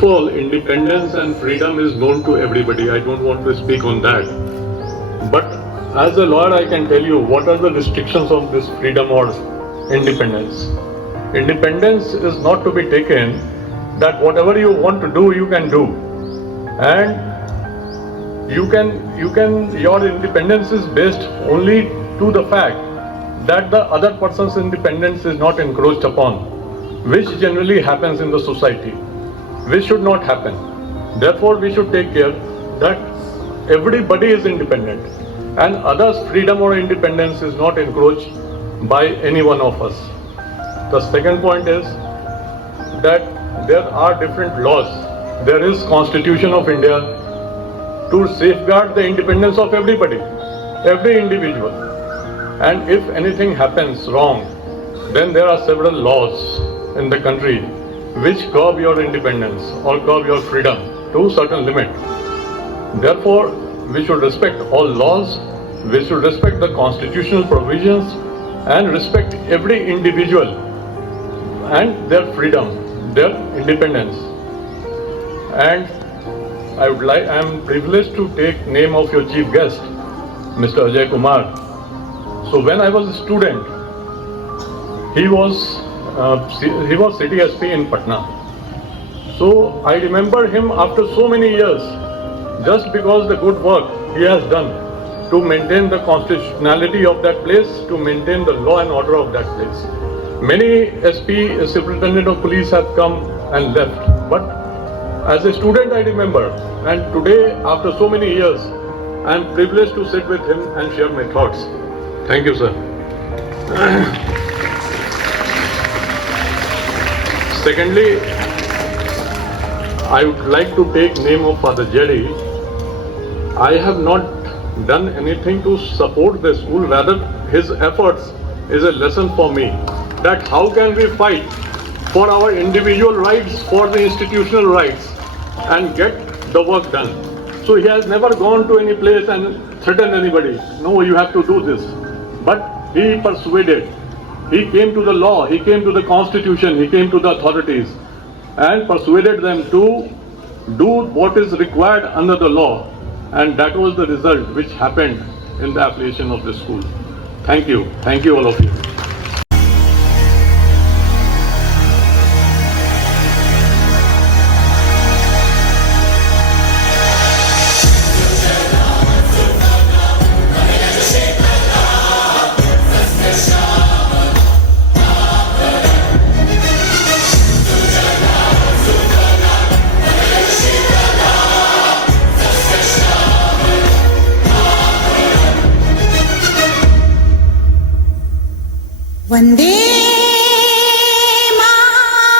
Well, independence and freedom is known to everybody. I don't want to speak on that. But as a lawyer, I can tell you what are the restrictions of this freedom or independence. Independence is not to be taken that whatever you want to do, you can do. And your independence is based only to the fact that the other person's independence is not encroached upon, which generally happens in the society, which should not happen. Therefore, we should take care that everybody is independent and others' freedom or independence is not encroached by any one of us. The second point is that there are different laws. There is Constitution of India to safeguard the independence of everybody, every individual. And if anything happens wrong, then there are several laws in the country which curb your independence or curb your freedom to a certain limit. Therefore, we should respect all laws, we should respect the constitutional provisions and respect every individual and their freedom, their independence. And I am privileged to take name of your chief guest, Mr. Ajay Kumar. So when I was a student, he was city SP in Patna. So I remember him after so many years, just because the good work he has done to maintain the constitutionality of that place, to maintain the law and order of that place. Many SP, Superintendent of Police have come and left, but as a student I remember, and today after so many years, I am privileged to sit with him and share my thoughts. Thank you, sir. Secondly, I would like to take name of Father Jerry. I have not done anything to support the school, rather his efforts is a lesson for me that how can we fight for our individual rights, for the institutional rights and get the work done. So he has never gone to any place and threatened anybody. No, you have to do this. But he persuaded. He came to the law, he came to the constitution, he came to the authorities and persuaded them to do what is required under the law. And that was the result which happened in the affiliation of the school. Thank you. Thank you all of you. Vande Mataram.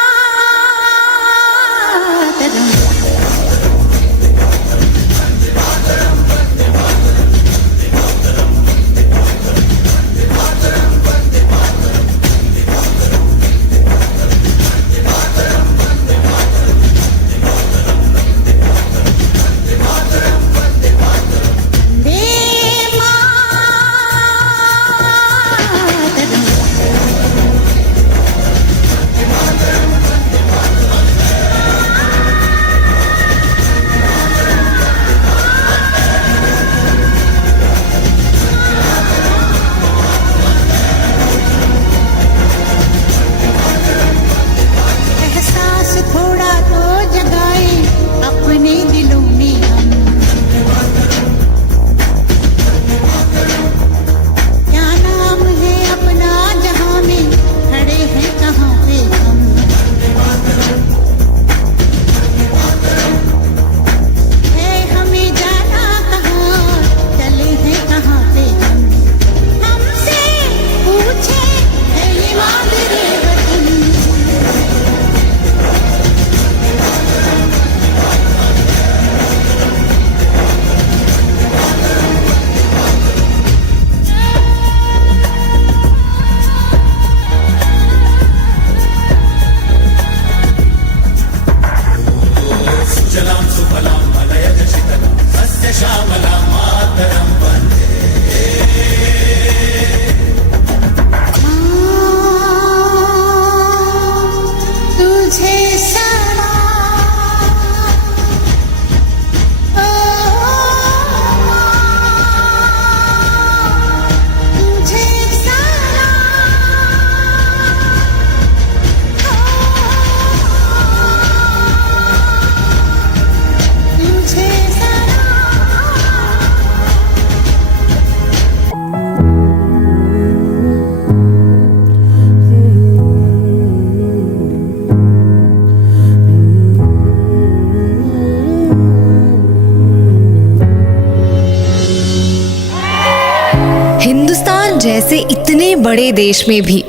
बड़े देश में भी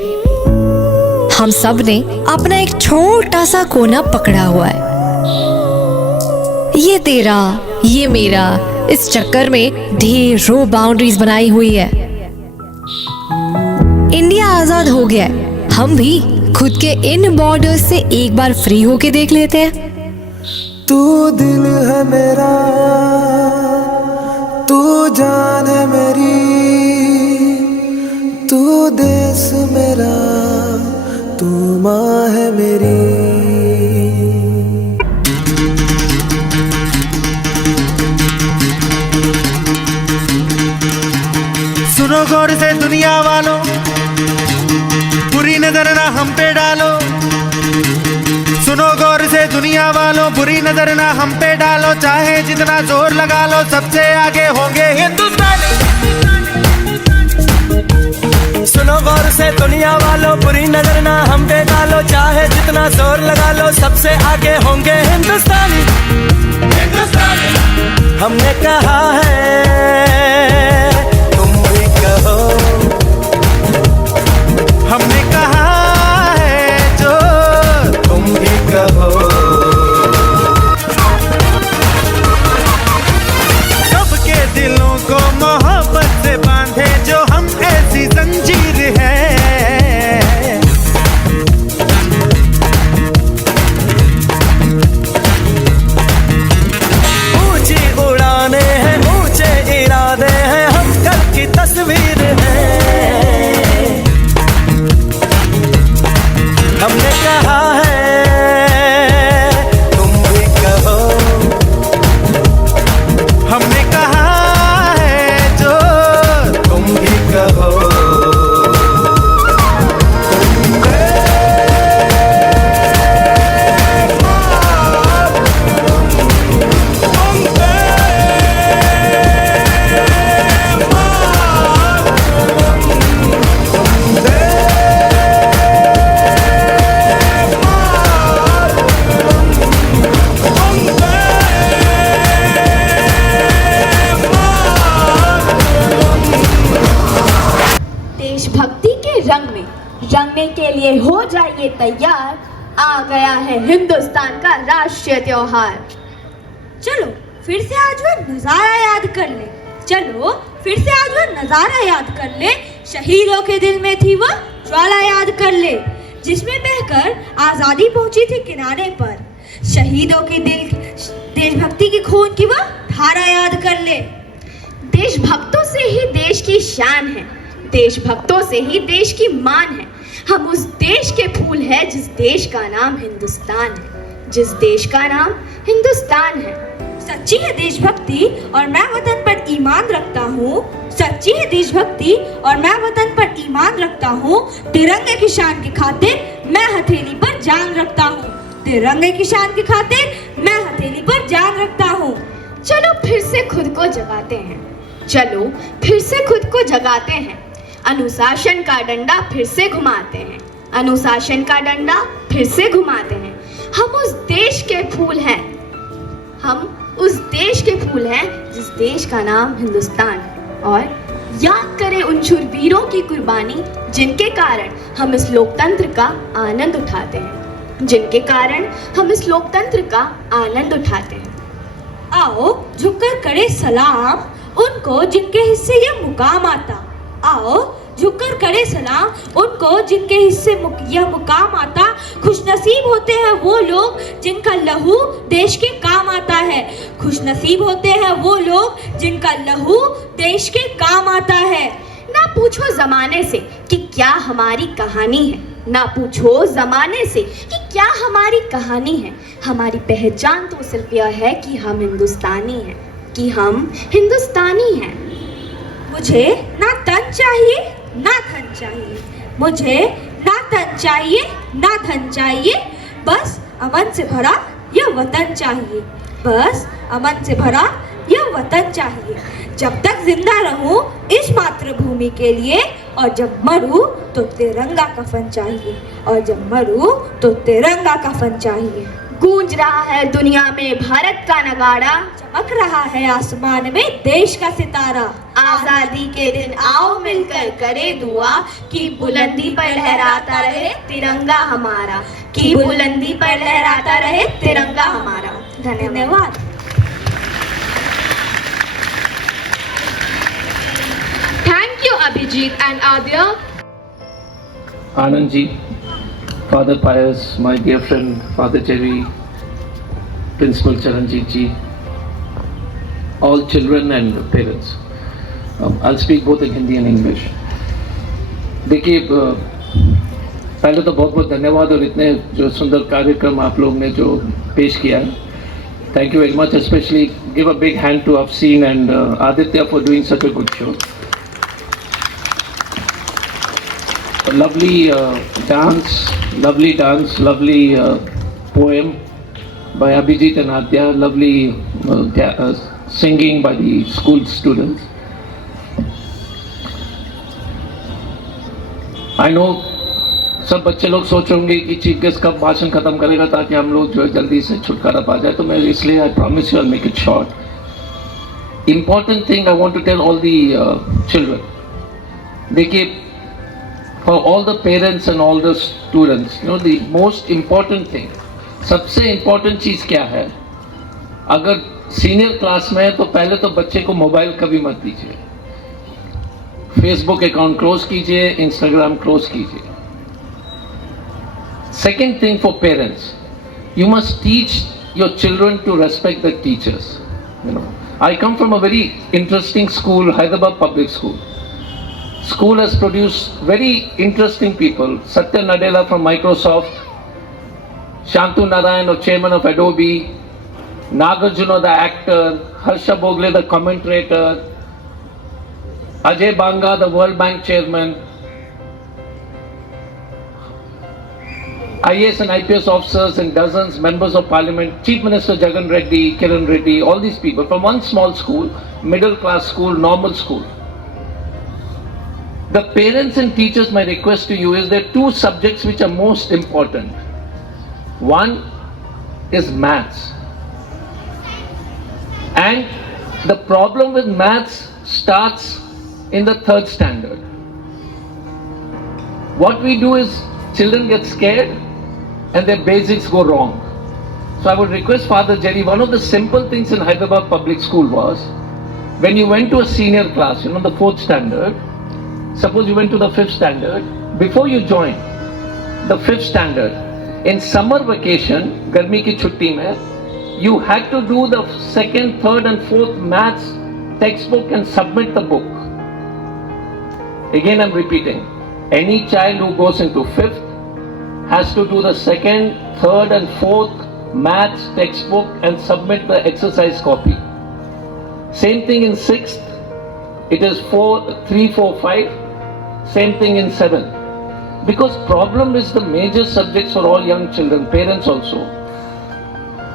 हम सब ने अपना एक छोटा सा कोना पकड़ा हुआ है। ये तेरा, ये मेरा, इस चक्कर में ढेरों बाउंड्रीज बनाई हुई है। इंडिया आजाद हो गया है, हम भी खुद के इन बॉर्डर्स से एक बार फ्री होके देख लेते हैं। तू दिल है मेरा, तू जान है मेरी, तू देश मेरा, तू माँ है मेरी। सुनो गौर से दुनिया वालों, बुरी नजर ना हम पे डालो। सुनो गौर से दुनिया वालों, बुरी नजर ना हम पे डालो। चाहे जितना जोर लगा लो, सबसे आगे होंगे हिंदुस्तानी। सुनो गौर से दुनिया वालों, बुरी नजर ना हम पे डालो। चाहे जितना जोर लगा लो, सबसे आगे होंगे हिंदुस्तानी। हमने कहा है, तुम भी कहो। हमने कहा है जो तुम भी कहो। सबके दिलों को मोहब्बत से बांधे जो हम ऐसी जंजीर है। ऊंची उड़ाने हैं, ऊंचे इरादे हैं, हम कल की तस्वीर है। हमने कहा है, तुम भी कहो। हमने कहा है जो तुम भी कहो। देशभक्ति के रंग में रंगने के लिए हो जाइए तैयार। आ गया है हिंदुस्तान का राष्ट्रीय त्योहार। चलो फिर से आज वो नजारा याद कर ले। चलो फिर से आज वो नजारा याद कर ले। शहीदों के दिल में थी वो ज्वाला याद कर ले, जिसमें बहकर आजादी पहुंची थी किनारे पर। शहीदों के दिल, देशभक्ति की खून की वो धारा याद कर ले। देशभक्तों से ही देश की शान है, देशभक्तों से ही देश की मान है। हम उस देश के फूल हैं जिस देश का नाम हिंदुस्तान है, जिस देश का नाम हिंदुस्तान है। सच्ची है देशभक्ति और मैं वतन पर ईमान रखता हूँ। सच्ची है देशभक्ति और मैं वतन पर ईमान रखता हूँ। तिरंगे की शान की खातिर मैं हथेली पर जान रखता हूँ। तिरंगे की शान की खातिर मैं हथेली पर जान रखता हूँ। चलो फिर से खुद को जगाते हैं, चलो फिर से खुद को जगाते हैं। अनुशासन का डंडा फिर से घुमाते हैं, अनुशासन का डंडा फिर से घुमाते हैं। हम उस देश के फूल हैं, हम उस देश के फूल हैं जिस देश का नाम हिंदुस्तान है। और याद करें उन शूरवीरों की कुर्बानी जिनके कारण हम इस लोकतंत्र का आनंद उठाते हैं, जिनके कारण हम इस लोकतंत्र का आनंद उठाते हैं। आओ झुककर करे सलाम उनको जिनके हिस्से ये मुकाम आता। आओ झुककर करे सलाम उनको जिनके हिस्से यह मुकाम आता। खुशनसीब होते हैं वो लोग जिनका लहू देश के काम आता है। खुशनसीब होते हैं वो लोग जिनका लहू देश के काम आता है। ना पूछो जमाने से कि क्या हमारी कहानी है, ना पूछो जमाने से कि क्या हमारी कहानी है। हमारी पहचान तो सिर्फ यह है कि हम हिंदुस्तानी हैं, कि हम हिंदुस्तानी हैं। मुझे ना तन चाहिए ना धन चाहिए, मुझे ना तन चाहिए ना धन चाहिए, बस अमन से भरा यह वतन चाहिए, बस अमन से भरा यह वतन चाहिए। जब तक जिंदा रहूं इस मातृभूमि के लिए, और जब मरूं तो तिरंगा कफन चाहिए, और जब मरूं तो तिरंगा कफन चाहिए। गूंज रहा है दुनिया में भारत का नगाड़ा, चमक रहा है आसमान में देश का सितारा। आजादी के दिन आओ मिलकर करे दुआ कि बुलंदी पर लहराता रहे तिरंगा हमारा, कि बुलंदी पर लहराता रहे तिरंगा हमारा। धन्यवाद। Thank you, Abhijit and Adya. Anand ji, Father Pius, my dear friend Father Jerry, Principal Charanjit ji, all children and parents. I'll speak both in Hindi and English. देखिए, पहले तो बहुत बहुत धन्यवाद और इतने जो सुंदर कार्यक्रम आप लोग ने जो पेश किया है, thank you very much. Especially give a big hand to Afseen and Aditya for doing such a good show. Lovely dance, lovely poem by Abhijit and Adya, lovely singing by the school students. I know सब बच्चे लोग सोच रहे होंगे कि chief guest कब भाषण खत्म करेगा ताकि हम लोग जो है जल्दी से छुटकारा पा जाए, तो मैं इसलिए I promise you I make it short. Important thing I want to tell all the children. देखिए, for all the parents and all the students, you know, the most important thing, सबसे important चीज़ क्या है? अगर senior class में है तो पहले तो बच्चे को मोबाइल कभी मत दीजिए. फेसबुक अकाउंट क्लोज कीजिए, इंस्टाग्राम क्लोज कीजिए. Second thing for parents, you must teach your children to respect the teachers. You know, I come from a very interesting school, Hyderabad Public School. School has produced very interesting people. Satya Nadella from Microsoft, Shantu Narayan, the chairman of Adobe, Nagarjuna the actor, Harsha Bogle the commentator, Ajay Banga the World Bank chairman, IAS and IPS officers and dozens members of parliament, Chief Minister Jagan Reddy, Kiran Reddy, all these people from one small school, middle class school, normal school. The parents and teachers, my request to you is there are two subjects which are most important. One is maths. And the problem with maths starts in the 3rd standard. What we do is children get scared and their basics go wrong. So I would request Father Jerry, one of the simple things in Hyderabad Public School was, when you went to a senior class, you know, the 4th standard, suppose you went to the 5th standard, before you join the 5th standard, in summer vacation, Garmi ki chutti mein, you had to do the 2nd, 3rd and 4th maths textbook and submit the book. Again I'm repeating, any child who goes into 5th has to do the 2nd, 3rd and 4th maths textbook and submit the exercise copy. Same thing in 6th, it is 3, 4, 5, same thing in 7th. Because problem is the major subjects for all young children, parents also,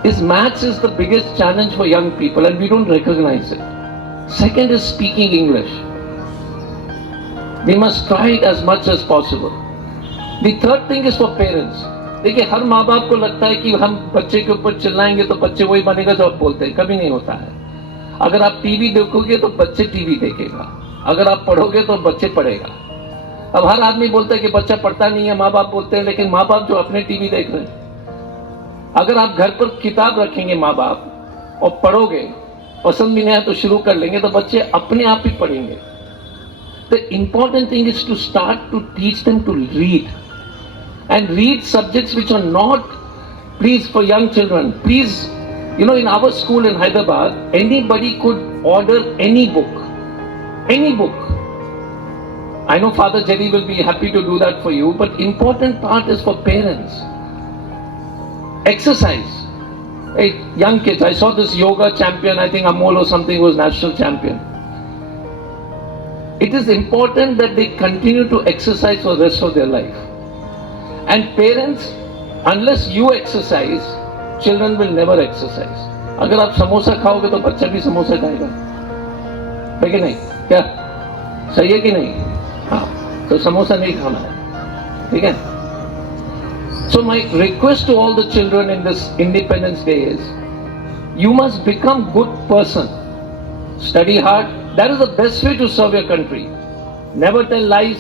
is maths is the biggest challenge for young people and we don't recognize it. Second is speaking English. We must try it as much as possible. The third thing is for parents. देखिए हर माँ बाप को लगता है कि हम बच्चे के ऊपर चिल्लाएंगे तो बच्चे वही बनेगा जो आप बोलते हैं, कभी नहीं होता है. अगर आप टीवी देखोगे तो बच्चे टीवी देखेगा, अगर आप पढ़ोगे तो बच्चे पढ़ेगा. अब हर आदमी बोलता है कि बच्चा पढ़ता नहीं है, माँ बाप बोलते हैं, लेकिन माँ बाप जो अपने टीवी देख रहे हैं, अगर आप घर पर किताब रखेंगे माँ बाप और पढ़ोगे, पसंद भी नहीं आया तो शुरू कर लेंगे, तो बच्चे अपने आप ही पढ़ेंगे. The important thing is to start to teach them to read and read subjects which are not, please, for young children, please, you know, in our school in Hyderabad, anybody could order any book. Any book. I know Father Jerry will be happy to do that for you, but important part is for parents. Exercise. Hey, young kids, I saw this yoga champion, I think Amol or something was national champion. It is important that they continue to exercise for the rest of their life. And parents, unless you exercise, children will never exercise. अगर आप समोसा खाओगे तो बच्चा भी समोसा खाएगा, है कि नहीं? क्या सही है कि नहीं? हाँ, तो समोसा नहीं खाना है, ठीक है? So my request to all the children in this Independence Day is, you must become good person. Study hard. That is the best way to serve your country. Never tell lies.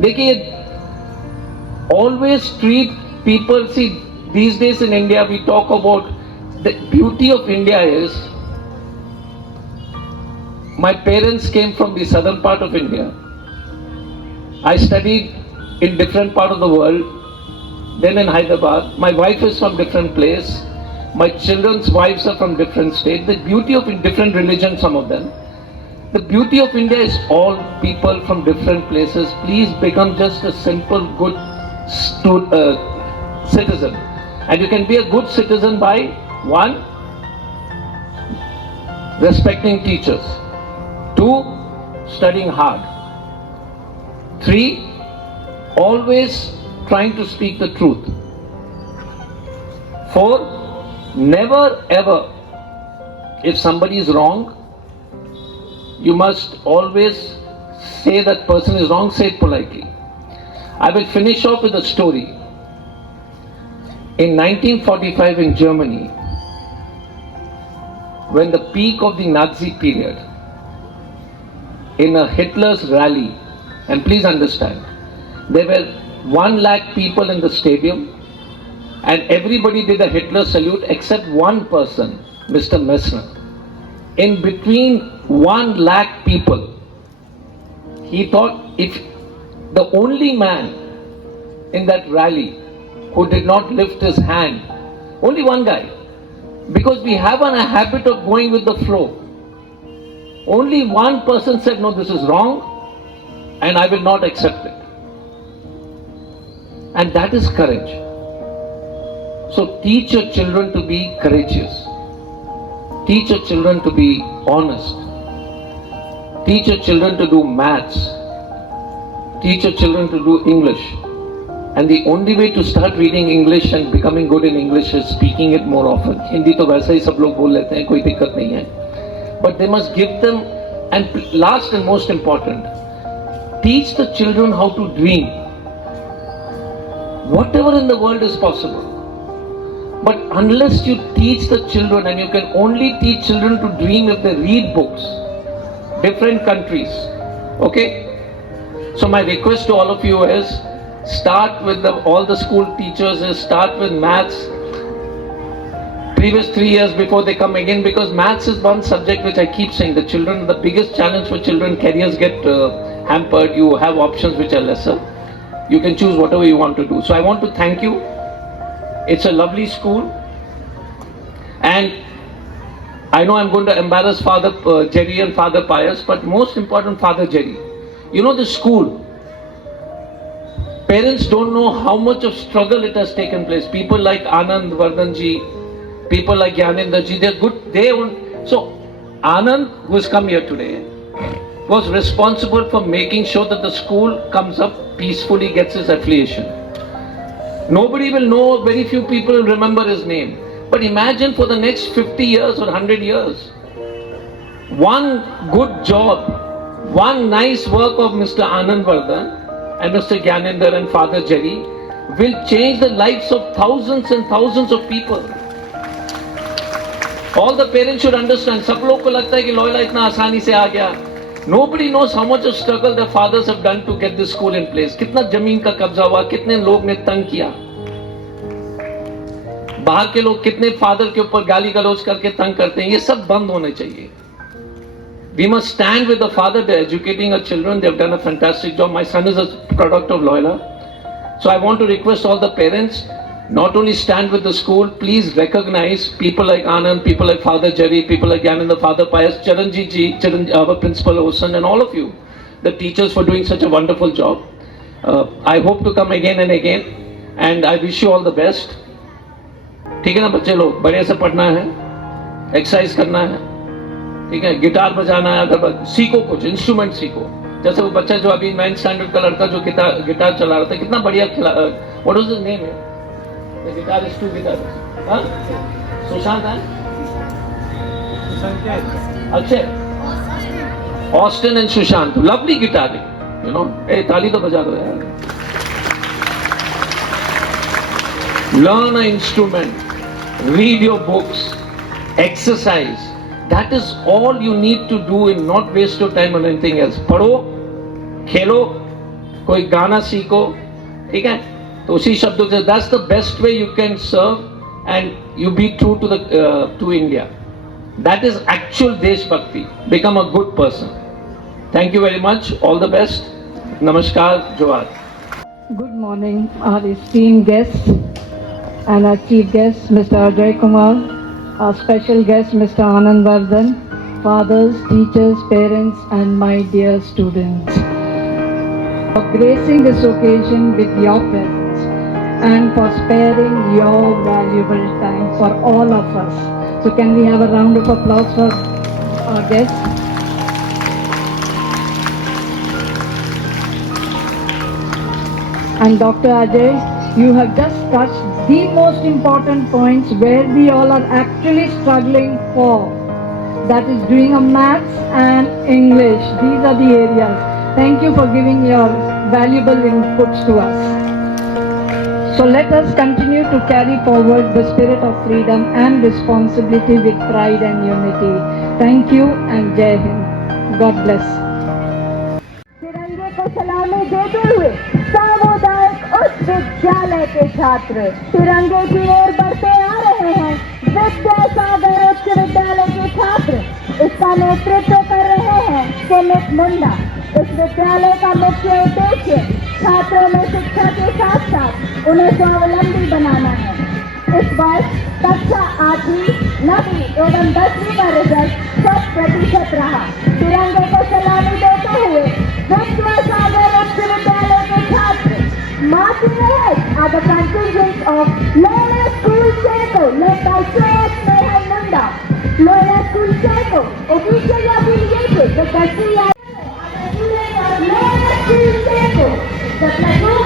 देखिए, always treat people. See, these days in India we talk about the beauty of India is, my parents came from the southern part of India. I studied in different part of the world. Then in Hyderabad, my wife is from different place. My children's wives are from different states. The beauty of different religions, some of them. The beauty of India is all people from different places. Please become just a simple, good citizen. And you can be a good citizen by, 1, respecting teachers. 2, studying hard. 3, always trying to speak the truth. 4, never ever, if somebody is wrong, you must always say that person is wrong, say it politely. I will finish off with a story. In 1945 in Germany, when the peak of the Nazi period, in a Hitler's rally, and please understand, there were 1 lakh people in the stadium, and everybody did a Hitler salute except one person, Mr. Messner. In between 1 lakh people, he thought, if the only man in that rally who did not lift his hand, only one guy, because we have a habit of going with the flow, only one person said, no, this is wrong and I will not accept it. And that is courage. So teach your children to be courageous. Teach your children to be honest. Teach your children to do maths. Teach your children to do English. And the only way to start reading English and becoming good in English is speaking it more often. Hindi to वैसा ही सब लोग बोल लेते हैं, कोई दिक्कत नहीं है. But they must give them, and last and most important, teach the children how to dream. Whatever in the world is possible. But unless you teach the children, and you can only teach children to dream if they read books, different countries, okay? So my request to all of you is, start with all the school teachers, is start with maths, previous 3 years before they come again, because maths is one subject which I keep saying, the children, the biggest challenge for children, careers get hampered, you have options which are lesser. You can choose whatever you want to do. So I want to thank you. It's a lovely school, and I know I'm going to embarrass Father Jerry and Father Pius, but most important, Father Jerry. You know, the school, parents don't know how much of struggle it has taken place. People like Anand Vardhanji, people like Gyanendraji, they're good. So Anand, who has come here today, was responsible for making sure that the school comes up peacefully, gets his affiliation. Nobody will know, very few people will remember his name. But imagine for the next 50 years or 100 years, one good job, one nice work of Mr. Anand Vardhan and Mr. Gyanendra and Father Jerry will change the lives of thousands and thousands of people. All the parents should understand. सब लोग को लगता है कि Loyola इतना आसानी से आ गया. Nobody knows how much of struggle their fathers have done to get this school in place. कितना जमीन का कब्जा हुआ, कितने लोग ने तंग किया. बाहर के लोग कितने फादर के ऊपर गाली गलौज करके तंग करते हैं. ये सब बंद होने चाहिए. We must stand with the father. They're educating our children. They've done a fantastic job. My son is a product of Loyola. So I want to request all the parents, not only stand with the school, please recognize people like Anand, people like Father Jerry, people like Gyanendra, Father Pius, Charanjit ji, our principal Osan, and all of you, the teachers, for doing such a wonderful job. I hope to come again and again, and I wish you all the best. ठीक है ना बच्चे लोग, बढ़िया से पढ़ना है, exercise करना है, ठीक है, गिटार बजाना है, अगर सीखो कुछ इंस्ट्रूमेंट सीखो. जैसे वो बच्चा जो अभी 9th स्टैंडर्ड का लड़का जो गिटार चला रहा था, कितना बढ़िया खिला. What is his name? The guitarist, 2 guitarists. Huh? Sushant and? Akshay. Austin and Sushant. Lovely guitar. You know. Hey, ताली तो बजा दो यार. learn an instrument, read your books, exercise. That is all you need to do and not waste your time on anything else. पढ़ो, खेलो, कोई गाना सीखो, ठीक है? तो उसी शब्दों से that's the best way you can serve and you be true to the to India. That is actual Desh Bhakti. Become a good person. Thank you very much. All the best. Namaskar. Johar. Good morning, our esteemed guests and our chief guest, Mr. Ajay Kumar, our special guest, Mr. Anand Vardhan, fathers, teachers, parents, and my dear students. For gracing this occasion with your presence and for sparing your valuable time for all of us. So can we have a round of applause for our guests? And Dr. Ajay, you have just touched the most important points where we all are actually struggling for. That is doing a maths and English. These are the areas. Thank you for giving your valuable inputs to us. So let us continue to carry forward the spirit of freedom and responsibility with pride and unity. Thank you and Jai Hind. God bless. तिरंगे को सलामी देते हुए सामुदायिक उच्च विद्यालय के छात्र तिरंगे की ओर बढ़ते आ रहे हैं। विद्यासागर उच्च विद्यालय के छात्र इसका नेतृत्व कर रहे हैं सुमित मुंडा। इस विद्यालय का मुख्य उद्देश्य छात्रों में शिक्षा के साथ साथ उन्हें स्वावलंबी बनाना है। इस वर्ष कक्षा 8वीं, 9वीं एवं 10वीं का रिजल्ट 100% रहा। तिरंगे को सलामी देते हुए विद्यासागर उच्च विद्यालय के छात्र marching ahead are the contingents of Lower School Seco led by Shreyas Nehal Nanda. Lower School Seco officially affiliated with the CI. Lower School Seco, the platoon